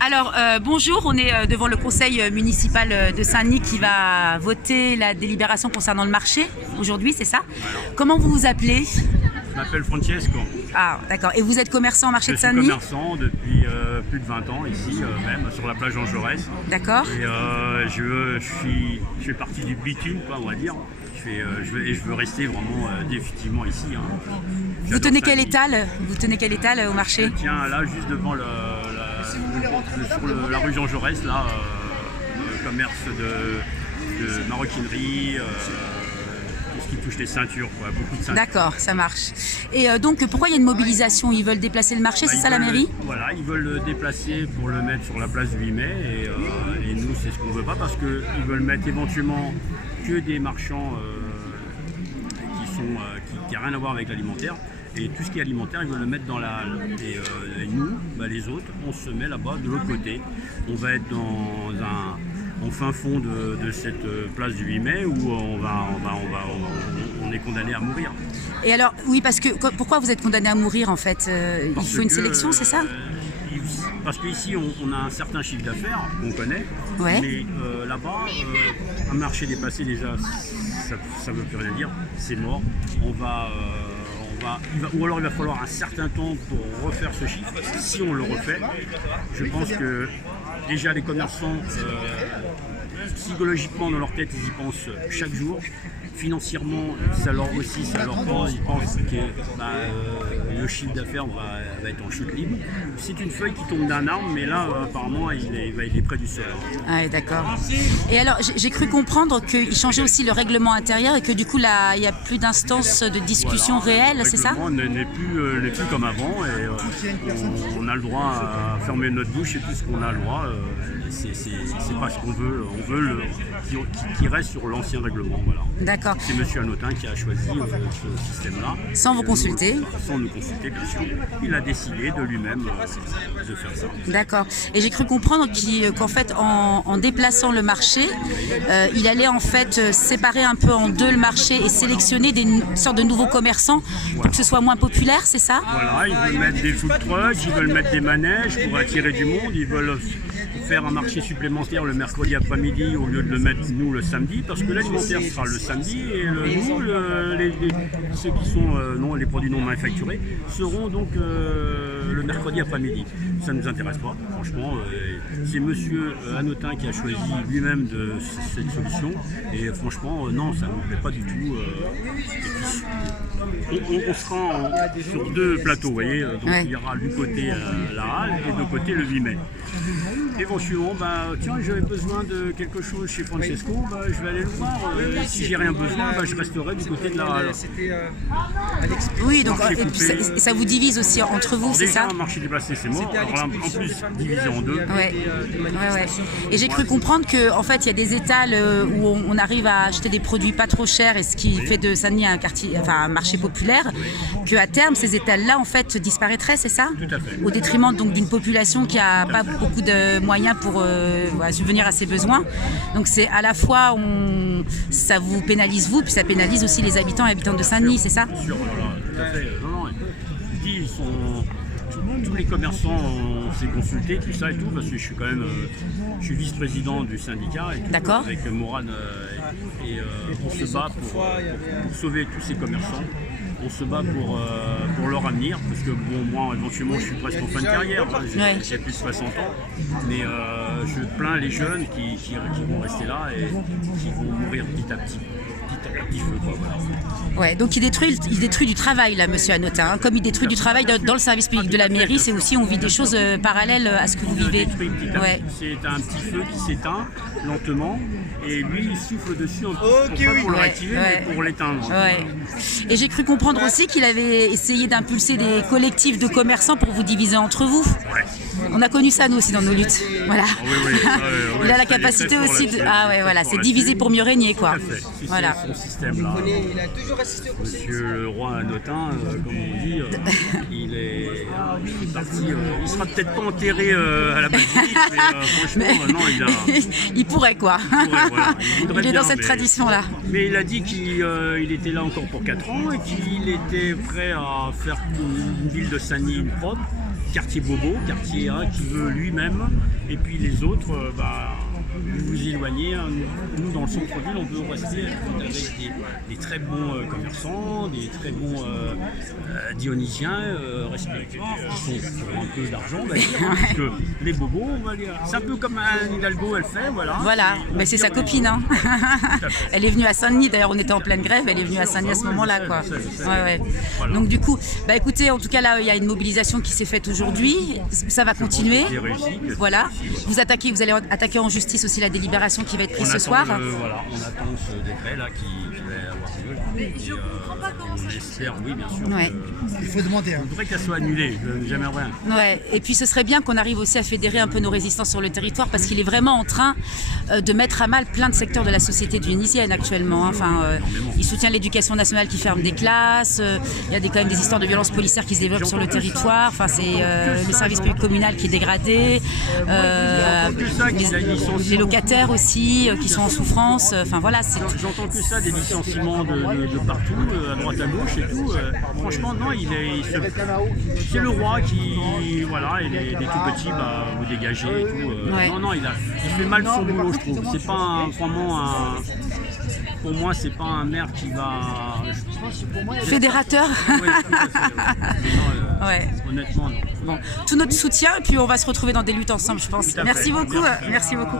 Alors, bonjour, on est devant le conseil municipal de Saint-Denis qui va voter la délibération concernant le marché aujourd'hui, c'est ça? Comment vous vous appelez? Je m'appelle Francesco. Ah, d'accord. Et vous êtes commerçant au marché de Je suis Saint-Denis? commerçant depuis plus de 20 ans ici, même sur la plage Jean Jaurès. D'accord. Et je fais partie du bitume, quoi, on va dire. Je veux rester vraiment définitivement ici. Vous tenez quel étal? Vous tenez quel étal au marché? Tiens, là, juste devant sur la rue Jean Jaurès, là, commerce de maroquinerie, tout ce qui touche les ceintures, quoi, beaucoup de ceintures. D'accord, ça marche. Et donc, pourquoi il y a une mobilisation? Ils veulent déplacer le marché, c'est ça la mairie? Voilà, ils veulent le déplacer pour le mettre sur la place du 8 mai. Et nous, c'est ce qu'on veut pas parce qu'ils veulent mettre éventuellement que des marchands qui n'ont rien à voir avec l'alimentaire. Et tout ce qui est alimentaire, ils veulent le mettre dans et nous, les autres, on se met là-bas de l'autre côté. On va être en fin fond de cette place du 8 mai où on est condamné à mourir. Et alors, oui, parce que pourquoi vous êtes condamné à mourir en fait? Il faut une sélection, c'est ça? Parce qu'ici, on a un certain chiffre d'affaires qu'on connaît, ouais. Mais là-bas, un marché dépassé, déjà, ça ne veut plus rien dire, c'est mort. Ou alors il va falloir un certain temps pour refaire ce chiffre. Si on le refait, je pense que déjà les commerçants, psychologiquement dans leur tête, ils y pensent chaque jour. Financièrement, ça leur pense, ils pensent que le chiffre d'affaires va être en chute libre. C'est une feuille qui tombe d'un arbre, mais là, apparemment, il est près du sol. Ah, d'accord. Et alors, j'ai cru comprendre qu'ils changeaient aussi le règlement intérieur et que du coup, là, il n'y a plus d'instance de discussion réelle, c'est ça? Le règlement n'est plus comme avant et on a le droit à fermer notre bouche et tout ce qu'on a le droit. C'est pas ce qu'on veut. On veut qu'il reste sur l'ancien règlement. Voilà. D'accord. C'est M. Hanotin qui a choisi ce système-là. Sans vous consulter? Sans nous consulter, bien sûr. Il a décidé de lui-même de faire ça. D'accord. Et j'ai cru comprendre qu'en fait, en déplaçant le marché, il allait en fait séparer un peu en deux le marché et sélectionner des sortes de nouveaux commerçants pour que ce soit moins populaire, c'est ça? Voilà, ils veulent mettre des food trucks, ils veulent mettre des manèges pour attirer du monde, ils veulent faire un marché supplémentaire le mercredi après-midi au lieu de le mettre nous le samedi, parce que l'alimentaire sera le samedi et ceux qui sont les produits non manufacturés seront donc le mercredi après-midi. Ça ne nous intéresse pas, franchement. C'est M. Hanotin qui a choisi lui-même cette solution et franchement, non, ça ne nous plaît pas du tout. On sera sur deux plateaux, vous voyez, donc ouais. Il y aura du côté la halle et de côté le 8 mai. Éventuellement, tiens, j'avais besoin de quelque chose chez Francesco, je vais aller le voir. Si j'ai rien besoin, je resterai du côté de la halle. Oui, donc et puis ça vous divise aussi entre vous, c'est ça? Un marché déplacé, c'est mort. En plus, divisé en deux. Ouais. Et j'ai cru comprendre qu'en fait, il y a des étals où on arrive à acheter des produits pas trop chers et ce qui fait de Saint-Denis un marché populaire, qu'à terme, ces étals-là, en fait, disparaîtraient, c'est ça? Tout à fait. Au détriment donc d'une population qui n'a pas beaucoup de moyens pour subvenir à ses besoins. Donc c'est à la fois, ça vous pénalise vous, puis ça pénalise aussi les habitants et habitantes de Saint-Denis, c'est ça? Bien sûr, voilà, tout à fait. Non, je dis, tous les commerçants, on s'est consultés, tout ça et tout, parce que je suis vice-président du syndicat et tout, avec Morane et on se bat pour sauver tous ces commerçants. On se bat pour leur avenir, parce que moi éventuellement je suis presque en fin de carrière, j'ai plus de 60 ans, mais je plains les jeunes qui vont rester là et qui vont mourir petit à petit. Voilà. Ouais, donc il détruit du travail là, monsieur Hanotin, hein, comme il détruit du travail dans le service public de la mairie, c'est aussi on vit des choses parallèles à ce que vous vivez. C'est un petit feu qui s'éteint lentement et lui il souffle dessus pour le réactiver mais pour l'éteindre. Ouais. Et j'ai cru comprendre aussi qu'il avait essayé d'impulser des collectifs de commerçants pour vous diviser entre vous. Ouais. On a connu ça nous aussi dans nos luttes. Voilà. Il a la capacité aussi de. Ah ouais, voilà, c'est diviser pour mieux régner quoi. Voilà. Son système là. Monsieur le roi Hanotin, comme on dit, il est parti. Il sera peut-être pas enterré à la basilique, mais franchement, non, il pourrait quoi. Il est dans cette tradition là. Mais il a dit qu'il était là encore pour 4 ans et qu'il était prêt à faire une ville de Saint-Denis propre. quartier bobo, quartier qui veut lui-même, et puis les autres, vous vous éloignez. Nous, dans le centre-ville, on peut rester avec des très bons commerçants, des très bons dionysiens, qui sont un peu d'argent, on va dire, parce que les bobos, on va dire, c'est un peu comme Anne Hidalgo, elle fait, voilà. Voilà, mais c'est sa copine, hein. Elle est venue à Saint-Denis, d'ailleurs on était en pleine grève, elle est venue à Saint-Denis à ce moment-là, quoi. Ouais. Voilà. Donc du coup, écoutez, en tout cas là, il y a une mobilisation qui s'est faite aujourd'hui, ça va continuer. Voilà. Vous allez attaquer en justice aussi la délibération qui va être prise ce soir. Voilà, on attend ce décret là qui va avoir lieu. Mais je ne comprends pas comment ça. On espère, oui, bien sûr. Ouais. Il faut demander. On voudrait qu'elle soit annulée, jamais rien. Ouais. Et puis ce serait bien qu'on arrive aussi à fédérer un peu nos résistances sur le territoire, parce qu'il est vraiment en train de mettre à mal plein de secteurs de la société dionysienne actuellement. Enfin, il soutient l'éducation nationale qui ferme des classes. Il y a quand même des histoires de violences policières qui se développent sur le territoire. Enfin, c'est le service public communal qui est dégradé. Les locataires aussi qui sont en souffrance. Enfin voilà. J'entends que ça, des licenciements de partout, à droite à gauche et tout. Franchement, non, c'est le roi qui, voilà, et les tout petits, vous dégagez et tout. Ouais. Non, il fait mal son boulot, je trouve. C'est pas vraiment un. Pour moi, c'est pas un maire qui va. Fédérateur. Oui, tout à fait. Ouais. Honnêtement, non. Bon, tout notre soutien, et puis on va se retrouver dans des luttes ensemble, je pense. Merci beaucoup. Merci beaucoup.